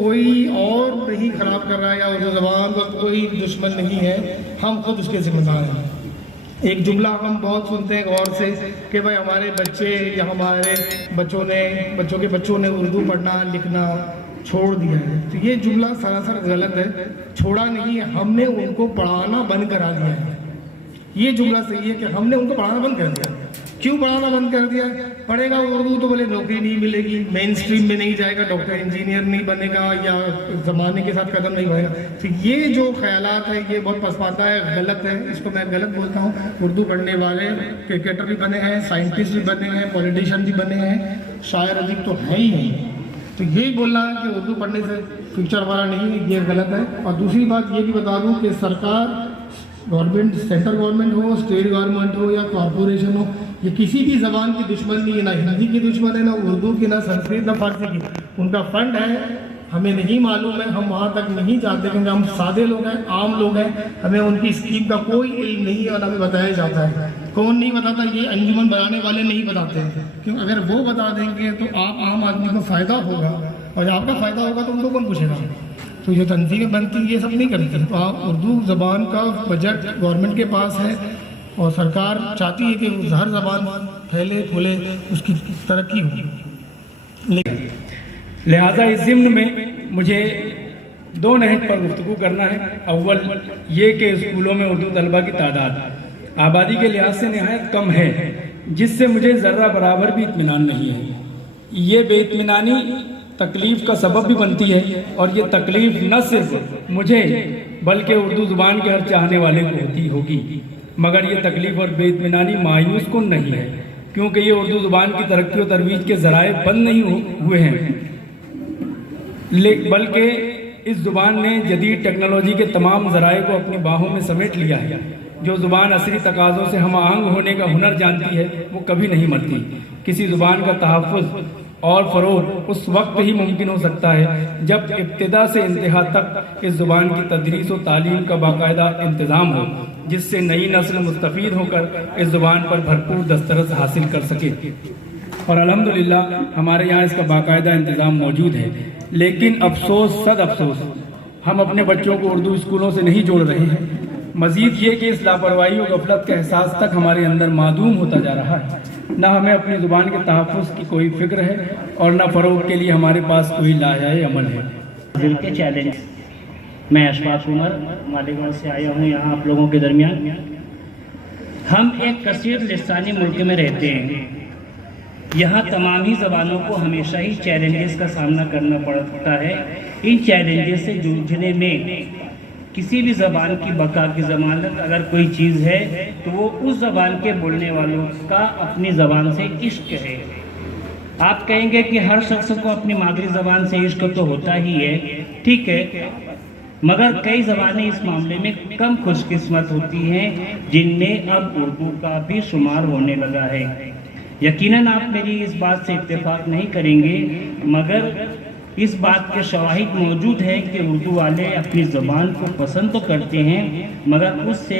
کوئی اور نہیں خراب کر رہا ہے یا اردو زبان کا کوئی دشمن نہیں ہے، ہم خود اس کے ذمہ دار ہیں۔ ایک جملہ ہم بہت سنتے ہیں غور سے کہ بھائی ہمارے بچے یا ہمارے بچوں کے بچوں نے اردو پڑھنا لکھنا چھوڑ دیا ہے، تو یہ جملہ سراسر غلط ہے۔ چھوڑا نہیں ہے، ہم نے ان کو پڑھانا بند کرا دیا ہے۔ یہ جملہ صحیح ہے کہ ہم نے ان کو پڑھانا بند کر دیا۔ کیوں پڑھانا بند کر دیا؟ پڑھے گا اردو تو بولے نوکری نہیں ملے گی، مین اسٹریم میں نہیں جائے گا، ڈاکٹر انجینئر نہیں بنے گا یا زمانے کے ساتھ قدم نہیں بڑھے گا۔ تو یہ جو خیالات ہے یہ بہت پسماندہ ہے، غلط ہے، اس کو میں غلط بولتا ہوں۔ اردو پڑھنے والے کرکٹر بھی بنے ہیں، سائنٹسٹ بھی بنے ہیں، پولیٹیشین بھی بنے ہیں، شاعر ادیب تو ہے ہی نہیں۔ تو یہی بولنا ہے کہ اردو پڑھنے سے فیوچر والا نہیں ہے، یہ غلط ہے۔ اور دوسری بات یہ بھی بتا دوں کہ سرکار، گورنمنٹ، سینٹرل گورنمنٹ ہو، اسٹیٹ گورنمنٹ ہو یا کارپوریشن ہو، یہ کسی بھی زبان کی دشمن نہیں ہے، نہ ہندی کی دشمن ہے، نہ اردو کی، نہ سنسکرت، نہ فارسی کی۔ ان کا فنڈ ہے، ہمیں نہیں معلوم ہے، ہم وہاں تک نہیں جاتے کیونکہ ہم سادے لوگ ہیں، عام لوگ ہیں، ہمیں ان کی اسکیم کا کوئی علم نہیں ہے اور ہمیں بتایا جاتا ہے۔ کون نہیں بتاتا؟ یہ انجمن بنانے والے نہیں بتاتے ہیں، کیوں اگر وہ بتا دیں گے تو آپ عام آدمی کو فائدہ ہوگا، اور جب آپ کا فائدہ ہوگا تو ان کو کون پوچھے گا؟ تو یہ تنظیمیں بنتی یہ سب نہیں کرتی۔ تو آپ اردو زبان کا بجٹ گورنمنٹ کے پاس ہے اور سرکار چاہتی ہے کہ ہر زبان پھیلے پھولے، اس کی ترقی ہو۔ لہٰذا اس ضمن میں مجھے دو نہج پر گفتگو کرنا ہے۔ اول یہ کہ اسکولوں میں اردو طلبہ کی تعداد آبادی کے لحاظ سے نہایت کم ہے، جس سے مجھے ذرہ برابر بھی اطمینان نہیں ہے۔ یہ بے اطمینانی تکلیف کا سبب بھی بنتی ہے، اور یہ تکلیف نہ صرف مجھے بلکہ اردو زبان کے ہر چاہنے والے کو ہوتی ہوگی۔ مگر یہ تکلیف اور بے اطمینانی مایوس کن نہیں ہے، کیونکہ یہ اردو زبان کی ترقی و ترویج کے ذرائع بند نہیں ہوئے ہیں، بلکہ اس زبان نے جدید ٹیکنالوجی کے تمام ذرائع کو اپنی باہوں میں سمیٹ لیا ہے۔ جو زبان عصری تقاضوں سے ہم آہنگ ہونے کا ہنر جانتی ہے وہ کبھی نہیں مرتی۔ کسی زبان کا تحفظ اور فروغ اس وقت ہی ممکن ہو سکتا ہے جب ابتدا سے انتہا تک اس زبان کی تدریس و تعلیم کا باقاعدہ انتظام ہو، جس سے نئی نسل مستفید ہو کر اس زبان پر بھرپور دسترس حاصل کر سکے۔ اور الحمدللہ ہمارے یہاں اس کا باقاعدہ انتظام موجود ہے، لیکن افسوس صد افسوس ہم اپنے بچوں کو اردو اسکولوں سے نہیں جوڑ رہے ہیں۔ مزید یہ کہ اس لاپرواہی اور غفلت کا احساس تک ہمارے اندر معدوم ہوتا جا رہا ہے۔ نہ ہمیں اپنی زبان کے تحفظ کی کوئی فکر ہے اور نہ فروغ کے لیے ہمارے پاس کوئی لائحہ عمل ہے۔ دل کے چیلنج، میں اشفاق عمر مالیگاؤں سے آیا ہوں یہاں آپ لوگوں کے درمیان۔ ہم ایک کثیر لسانی ملک میں رہتے ہیں، یہاں تمام ہی زبانوں کو ہمیشہ ہی چیلنجز کا سامنا کرنا پڑتا ہے۔ ان چیلنجز سے جوجھنے میں کسی بھی زبان کی بقا کی ضمانت اگر کوئی چیز ہے تو وہ اس زبان کے بولنے والوں کا اپنی زبان سے عشق ہے۔ آپ کہیں گے کہ ہر شخص کو اپنی مادری زبان سے عشق تو ہوتا ہی ہے، ٹھیک ہے، مگر کئی زبانیں اس معاملے میں کم خوش قسمت ہوتی ہیں جن میں اب اردو کا بھی شمار ہونے لگا ہے۔ یقیناً آپ میری اس بات سے اتفاق نہیں کریں گے، مگر اس بات کے شواہد موجود ہے کہ اردو والے اپنی زبان کو پسند تو کرتے ہیں، مگر اس سے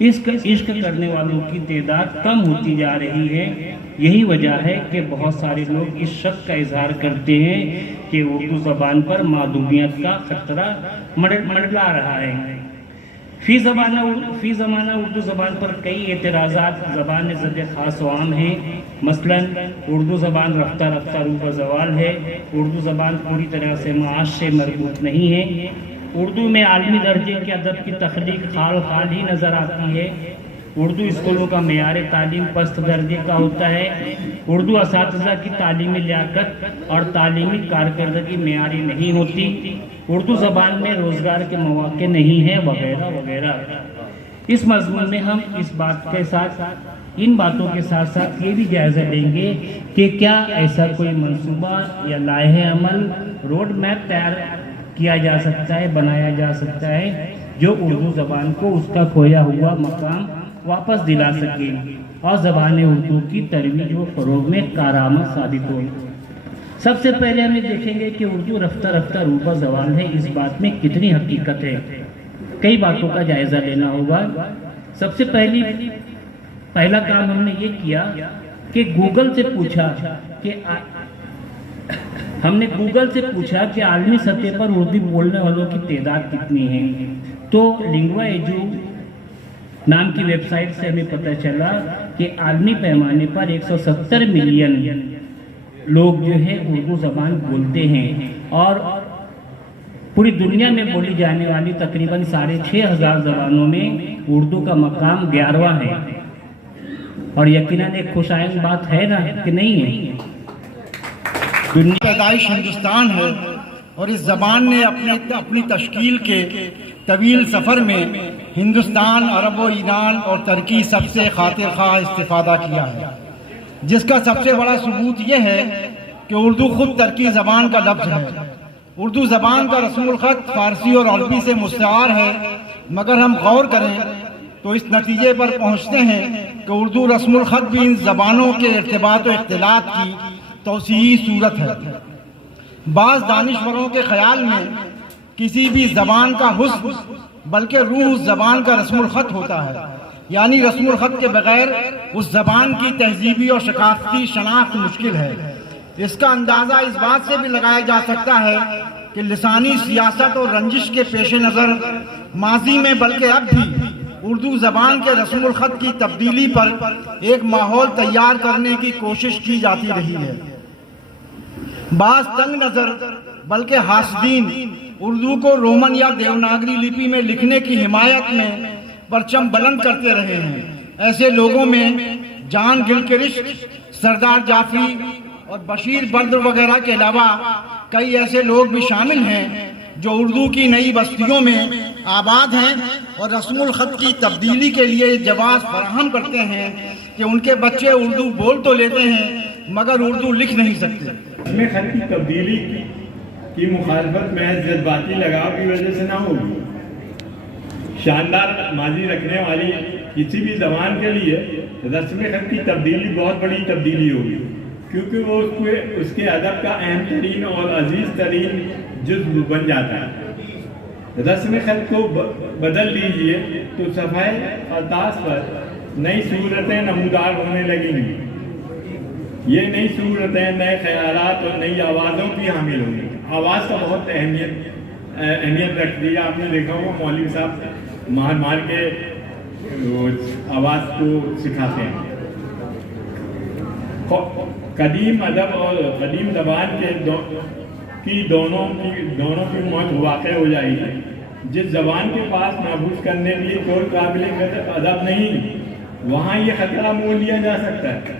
عشق کرنے والوں کی تعداد کم ہوتی جا رہی ہے۔ یہی وجہ ہے کہ بہت سارے لوگ اس شک کا اظہار کرتے ہیں کہ اردو زبان پر معدومیت کا خطرہ منڈلا رہا ہے۔ فی زمانہ اردو زبان پر کئی اعتراضات زبان ضد خاص و عام ہیں۔ مثلاً اردو زبان رفتہ رفتہ روح کا زوال ہے، اردو زبان پوری طرح سے معاش سے مربوط نہیں ہے، اردو میں عالمی درجے کے ادب کی تخلیق حال ہی نظر آتی ہے، اردو اسکولوں کا معیار تعلیم پست درجے کا ہوتا ہے، اردو اساتذہ کی تعلیمی لیاقت اور تعلیمی کارکردگی معیاری نہیں ہوتی، اردو زبان میں روزگار کے مواقع نہیں ہیں، وغیرہ وغیرہ۔ اس مضمون میں ہم ان باتوں کے ساتھ ساتھ یہ بھی جائزہ لیں گے کہ کیا ایسا کوئی منصوبہ یا لائحہ عمل روڈ میپ تیار کیا جا سکتا ہے، بنایا جا سکتا ہے جو اردو زبان کو اس کا کھویا ہوا مقام واپس دلا سکے اور زبان اردو کی ترویج و فروغ میں کارآمد ثابت ہو۔ سب سے پہلے ہمیں دیکھیں گے کہ اردو رفتہ رفتہ روح زبان ہے، اس بات میں کتنی حقیقت ہے۔ کئی باتوں کا جائزہ لینا ہوگا۔ سب سے پہلا کام ہم نے یہ کیا کہ گوگل سے پوچھا کہ ہم نے گوگل سے پوچھا کہ عالمی سطح پر اردو بولنے والوں کی تعداد کتنی ہے، تو لنگوا ایجو نام کی ویب سائٹ سے ہمیں پتہ چلا کہ عالمی پیمانے پر 170 ملین لوگ جو ہے اردو زبان بولتے ہیں، اور پوری دنیا میں بولی جانے والی تقریباً 6,500 زبانوں میں اردو کا مقام 11واں ہے، اور یقیناً ایک خوشائند بات ہے نا کہ نہیں ہے؟ پیدائش ہندوستان ہے، اور اس زبان نے اپنی تشکیل کے طویل سفر میں ہندوستان، عرب و ایران اور ترکی سب سے خاطر خواہ استفادہ کیا ہے، جس کا سب سے بڑا ثبوت یہ ہے کہ اردو خود ترکی زبان کا لفظ ہے۔ اردو زبان کا رسم الخط فارسی اور عربی سے مستعار ہے، مگر ہم غور کریں تو اس نتیجے پر پہنچتے ہیں کہ اردو رسم الخط بھی ان زبانوں کے ارتباط و اختلاط کی توسیعی صورت ہے۔ بعض دانشوروں کے خیال میں کسی بھی زبان کا حسن بلکہ روح اس زبان کا رسم الخط ہوتا ہے، یعنی رسم الخط کے بغیر اس زبان کی تہذیبی اور ثقافتی شناخت مشکل ہے۔ اس کا اندازہ اس بات سے بھی لگایا جا سکتا ہے کہ لسانی سیاست اور رنجش کے پیش نظر ماضی میں بلکہ اب بھی اردو زبان کے رسم الخط کی تبدیلی پر ایک ماحول تیار کرنے کی کوشش کی جاتی رہی ہے۔ بعض تنگ نظر بلکہ حاسدین اردو کو رومن یا دیوناگری لپی میں لکھنے کی حمایت میں پرچم بلند کرتے رہے ہیں۔ ایسے لوگوں میں جان گلکرسٹ، سردار جعفری اور بشیر بدر وغیرہ کے علاوہ کئی ایسے لوگ بھی شامل ہیں جو اردو کی نئی بستیوں میں آباد ہیں اور رسم الخط کی تبدیلی کے لیے جواز فراہم کرتے ہیں کہ ان کے بچے اردو بول تو لیتے ہیں مگر اردو لکھ نہیں سکتے۔ رسم خط کی تبدیلی کی مخالفت محض جذباتی لگاؤ کی وجہ سے نہ ہوگی۔ شاندار ماضی رکھنے والی کسی بھی زبان کے لیے رسم خط کی تبدیلی بہت بڑی تبدیلی ہوگی، کیونکہ وہ اس کے ادب کا اہم ترین اور عزیز ترین جزو بن جاتا ہے۔ رسم خط کو بدل دیجئے تو صفحہ خطاط پر نئی صورتیں نمودار ہونے لگیں گی۔ یہ نئی صورتیں نئے خیالات اور نئی آوازوں کی حامل ہوں گی۔ آواز کا بہت اہمیت رکھتی ہے۔ آپ نے دیکھا ہوگا مولوی صاحب مار کے آواز کو سکھاتے ہیں۔ قدیم ادب اور قدیم زبان کی دونوں کی موت واقع ہو جائے گی۔ جس زبان کے پاس محفوظ کرنے کے لیے کوئی قابل ادب نہیں، وہاں یہ خطرہ مول لیا جا سکتا ہے۔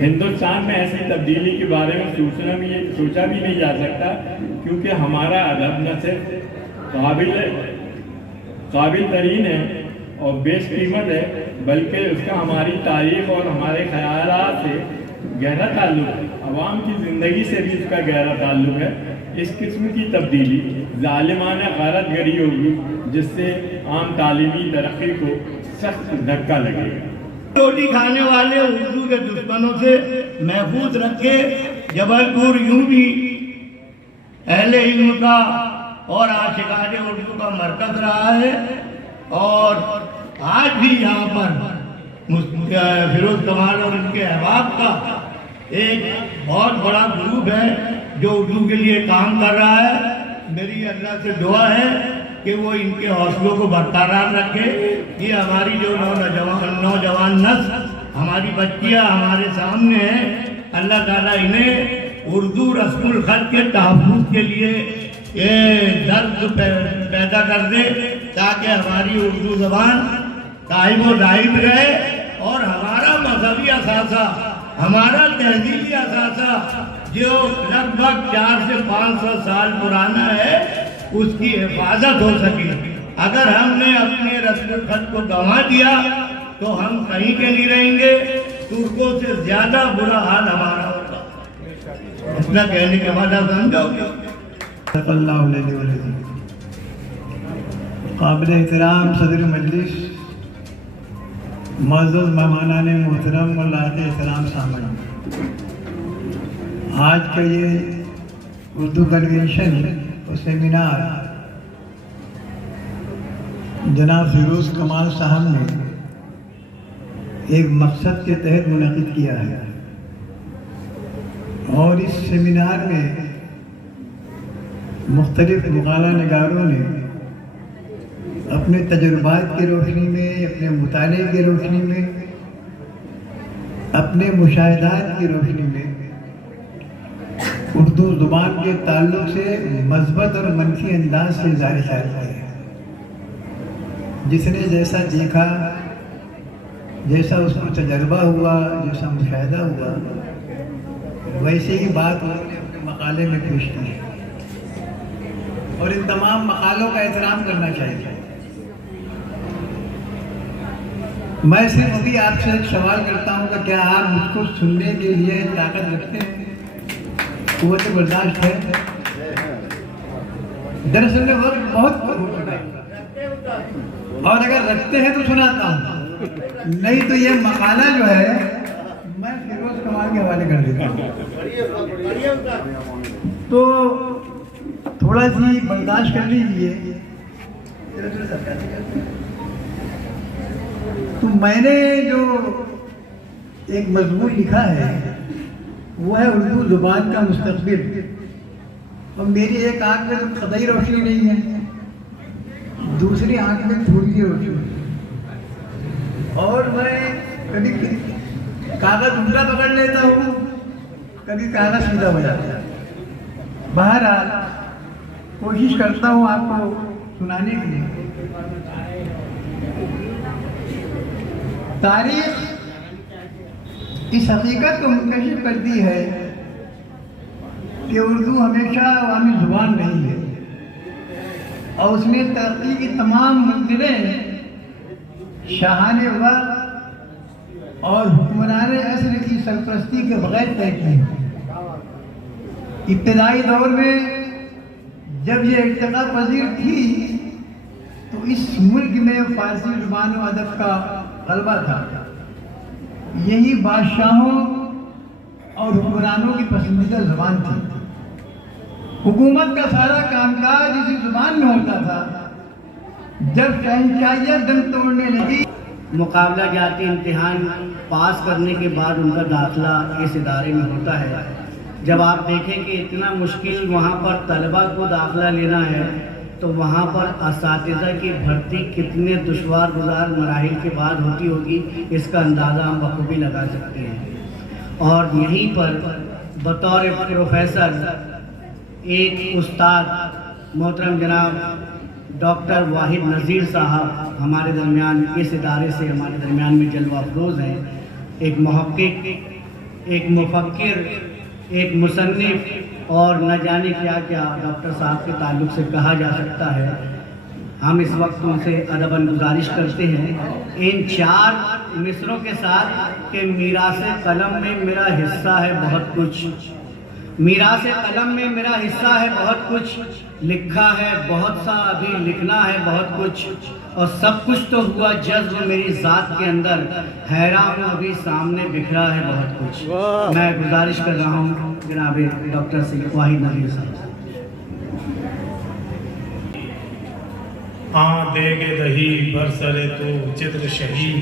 ہندوستان میں ایسی تبدیلی کے بارے میں سوچا بھی نہیں جا سکتا، کیونکہ ہمارا ادب نہ صرف قابل ترین ہے اور بیش قیمت ہے، بلکہ اس کا ہماری تاریخ اور ہمارے خیالات سے گہرا تعلق ہے۔ عوام کی زندگی سے بھی اس کا گہرا تعلق ہے۔ اس قسم کی تبدیلی ظالمانہ غارت گری ہوگی، جس سے عام تعلیمی ترقی کو سخت دھکا لگے گا۔ روٹی کھانے والے اردو کے دشمنوں سے محفوظ رکھے۔ جبل پور یوں بھی اہل علم کا اور عاشقان اردو کا مرکز رہا ہے، اور آج بھی یہاں پر فیروز کمال اور ان کے احباب کا ایک بہت بڑا گروپ ہے جو اردو کے لیے کام کر رہا ہے۔ میری اللہ سے دعا ہے کہ وہ ان کے حوصلوں کو برقرار رکھے۔ یہ ہماری جو نوجوان نسل، ہماری بچیاں ہمارے سامنے ہیں، اللہ تعالیٰ انہیں اردو رسم الخط کے تحفظ کے لیے یہ درد پیدا کر دے، تاکہ ہماری اردو زبان قائم و دائم رہے، اور ہمارا مذہبی اثاثہ، ہمارا تہذیبی اثاثہ جو لگ بھگ 400 سے 500 سال پرانا ہے، اس کی حفاظت ہو سکے۔ اگر ہم نے اپنے رسم الخط کو گنوا دیا تو ہم کہیں کے نہیں رہیں گے، ترکوں سے زیادہ برا حال ہمارا ہوگا۔ اتنا کہنے کے بعد آپ سمجھو گے۔ اللہ علیہ وسلم قابل احترام صدر مجلس، معزز مہمانان محترم اور لائق احترام سامعین، آج کا یہ اردو کنونشن اور سیمینار جناب فیروز کمال صاحب نے ایک مقصد کے تحت منعقد کیا ہے، اور اس سیمینار میں مختلف مقالہ نگاروں نے اپنے تجربات کی روشنی میں، اپنے مطالعے کی روشنی میں، اپنے مشاہدات کی روشنی میں اردو زبان کے تعلق سے مثبت اور منفی انداز سے اظہار خیال کیا ہے۔ جس نے جیسا دیکھا، جیسا اس کو تجربہ ہوا، جیسا مشاہدہ ہوا، ویسے ہی بات انہوں نے اپنے مقالے میں پیش کی ہے، اور ان تمام مقالوں کا احترام کرنا چاہیے۔ میں صرف ابھی آپ سے ایک سوال کرتا ہوں کہ کیا آپ مجھ کو سننے کے لیے طاقت رکھتے ہیں، قوت برداشت ہے؟ دراصل میں وقت بہت ہو چکا ہے، اور اگر رکھتے ہیں تو سناتا ہوں، نہیں تو یہ مقالہ جو ہے میں فیروز کمال کے حوالے کر دیتا ہوں۔ تو تھوڑا سی برداشت کر لیجیے۔ تو میں نے جو ایک مضمون لکھا ہے وہ ہے اردو زبان کا مستقبل، اور میری ایک آنکھ میں تو قطعی روشنی نہیں ہے، دوسری آنکھ میں تھوڑی سی روشنی، اور میں کبھی کاغذ الٹا پکڑ لیتا ہوں، کبھی کاغذ سیدھا ہو جاتا ہے۔ بہرحال کوشش کرتا ہوں آپ کو سنانے کے لیے۔ تاریخ اس حقیقت کو منکشف کرتی ہے کہ اردو ہمیشہ عوامی زبان رہی ہے، اور اس نے ترقی کی تمام منزلیں شاہان وقت اور حکمران عصر کی سرپرستی کے بغیر طے کی۔ ابتدائی دور میں جب یہ ارتقا پذیر تھی تو اس ملک میں فارسی زبان و ادب کا غلبہ تھا، یہی بادشاہوں اور حکمرانوں کی پسندیدہ زبان تھی۔ حکومت کا سارا کام کاج اسی زبان میں ہوتا تھا۔ جب شہنشاہیت دم توڑنے لگی، مقابلہ جاتی امتحان پاس کرنے کے بعد ان کا داخلہ اس ادارے میں ہوتا ہے۔ جب آپ دیکھیں کہ اتنا مشکل وہاں پر طلبہ کو داخلہ لینا ہے تو وہاں پر اساتذہ کی بھرتی کتنے دشوار گزار مراحل کے بعد ہوتی ہوگی، اس کا اندازہ ہم بخوبی لگا سکتے ہیں۔ اور یہیں پر بطور پروفیسر ایک استاد محترم جناب ڈاکٹر واحد نذیر صاحب ہمارے درمیان اس ادارے سے ہمارے درمیان میں جلوہ افروز ہیں۔ ایک محقق، ایک مفکر، ایک مصنف، اور نہ جانے کیا کیا ڈاکٹر صاحب کے تعلق سے کہا جا سکتا ہے۔ ہم اس وقت ان سے ادباً گزارش کرتے ہیں ان 4 مصروں کے ساتھ کہ میراث قلم میں میرا حصہ ہے بہت کچھ، میراث قلم میں میرا حصہ ہے بہت کچھ، لکھا ہے بہت سا ابھی لکھنا ہے بہت کچھ، اور سب کچھ تو ہوا جذب میری ذات کے اندر، حیران ہوں ابھی سامنے بکھرا ہے بہت کچھ۔ میں گزارش کر رہا ہوں جناب ڈاکٹر واحد نذیر صاحب۔ دے گے دہی برسرے تو چتر شہی،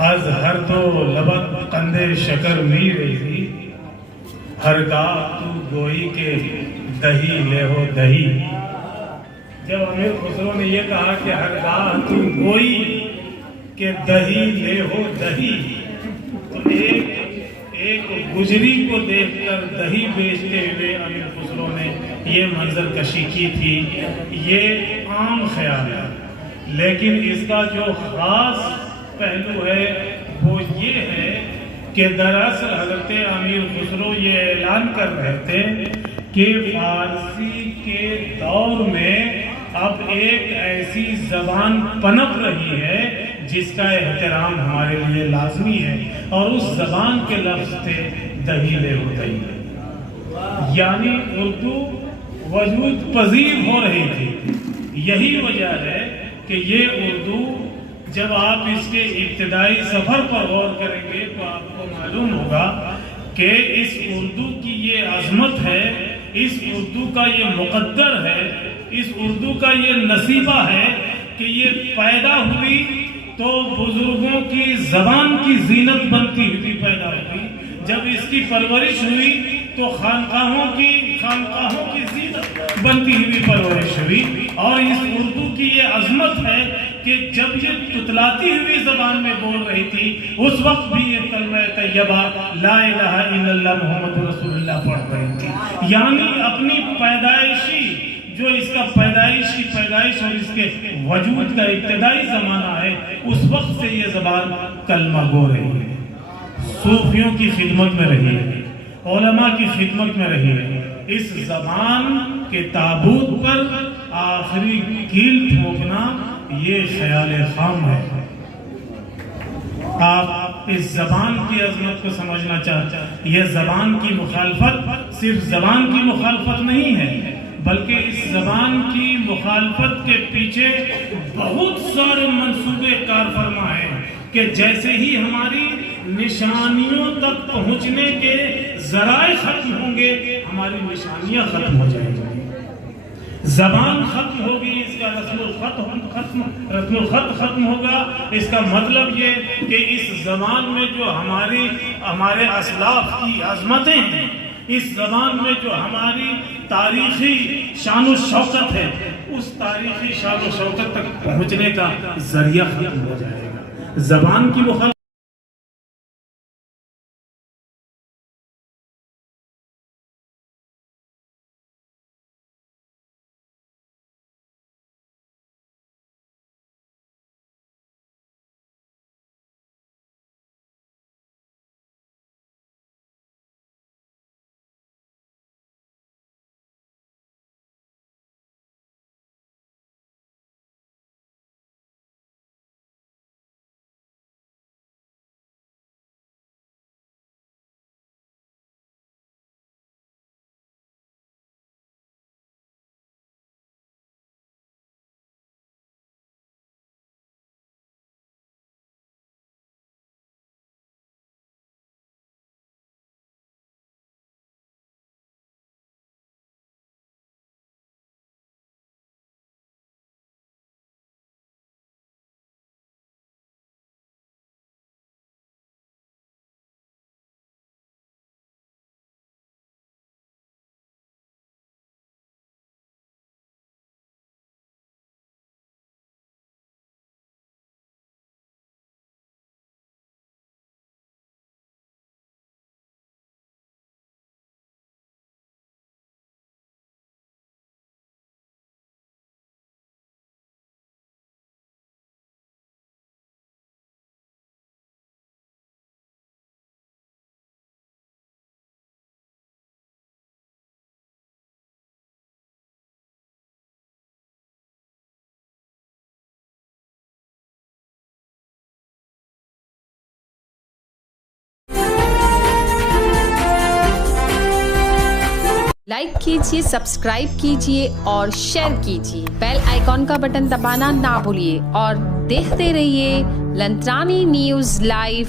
از ہر تو لبت قندے شکر می رہی، ہرگاہ تو گوئی کے دہی لے ہو دہی۔ جب امیر خسرو نے یہ کہا کہ ہرگاہ تو گوئی کے دہی لے ہو دہی، تو ایک گجری کو دیکھ کر دہی بیچتے ہوئے امیر خسرو نے یہ منظر کشی کی تھی۔ یہ عام خیال ہے، لیکن اس کا جو خاص پہلو ہے وہ یہ ہے کہ دراصل حضرت امیر خسرو یہ اعلان کر رہے تھے کہ فارسی کے دور میں اب ایک ایسی زبان پنپ رہی ہے جس کا احترام ہمارے لیے لازمی ہے، اور اس زبان کے لفظ تھے دہی لے ہو دہی، یعنی اردو وجود پذیر ہو رہی تھی۔ یہی وجہ ہے کہ یہ اردو جب آپ اس کے ابتدائی سفر پر غور کریں گے تو آپ کو معلوم ہوگا کہ اس اردو کی یہ عظمت ہے، اس اردو کا یہ مقدر ہے، اس اردو کا یہ نصیبہ ہے کہ یہ پیدا ہوئی تو بزرگوں کی زبان کی زینت بنتی ہوئی پیدا ہوئی۔ جب اس کی پرورش ہوئی تو خانقاہوں کی زینت بنتی ہوئی پرورش ہوئی. اور اس اردو کی یہ عظمت ہے کہ جب یہ تتلاتی ہوئی زبان میں بول رہی تھی اس وقت بھی یہ کلمہ طیبہ لا الہ الا اللہ محمد رسول اللہ پڑھ رہی تھی. یعنی اپنی پیدائشی جو اس کا پیدائش اور اس کے وجود کا ابتدائی زمانہ ہے اس وقت سے یہ زبان کلمہ گو رہی ہے. صوفیوں کی خدمت میں رہی ہے, علماء کی خدمت میں رہی ہے. اس زبان کے تابوت پر آخری کیل ٹھوکنا یہ خیال خام ہے. آپ اس زبان کی عظمت کو سمجھنا چاہتے ہیں. یہ زبان کی مخالفت صرف زبان کی مخالفت نہیں ہے بلکہ اس زبان کی مخالفت کے پیچھے بہت سارے منصوبے کار فرما ہیں کہ جیسے ہی ہماری نشانیوں تک پہنچنے کے ذرائع ختم ہوں گے ہماری نشانیاں ختم ہو جائیں گی. زبان ختم ہوگی, اس کا رسم الخط ختم ہوگا. اس کا مطلب یہ کہ اس زبان میں جو ہمارے اسلاف کی عظمتیں ہیں, اس زبان میں جو ہماری تاریخی شان و شوکت ہے, اس تاریخی شان و شوکت تک پہنچنے کا ذریعہ ختم ہو جائے گا. زبان کی مخالفت لائک کیجیے, سبسکرائب کیجیے اور شیئر کیجیے. بیل آئیکن کا بٹن دبانا نہ بھولیے اور دیکھتے رہیے لنترانی نیوز لائیو.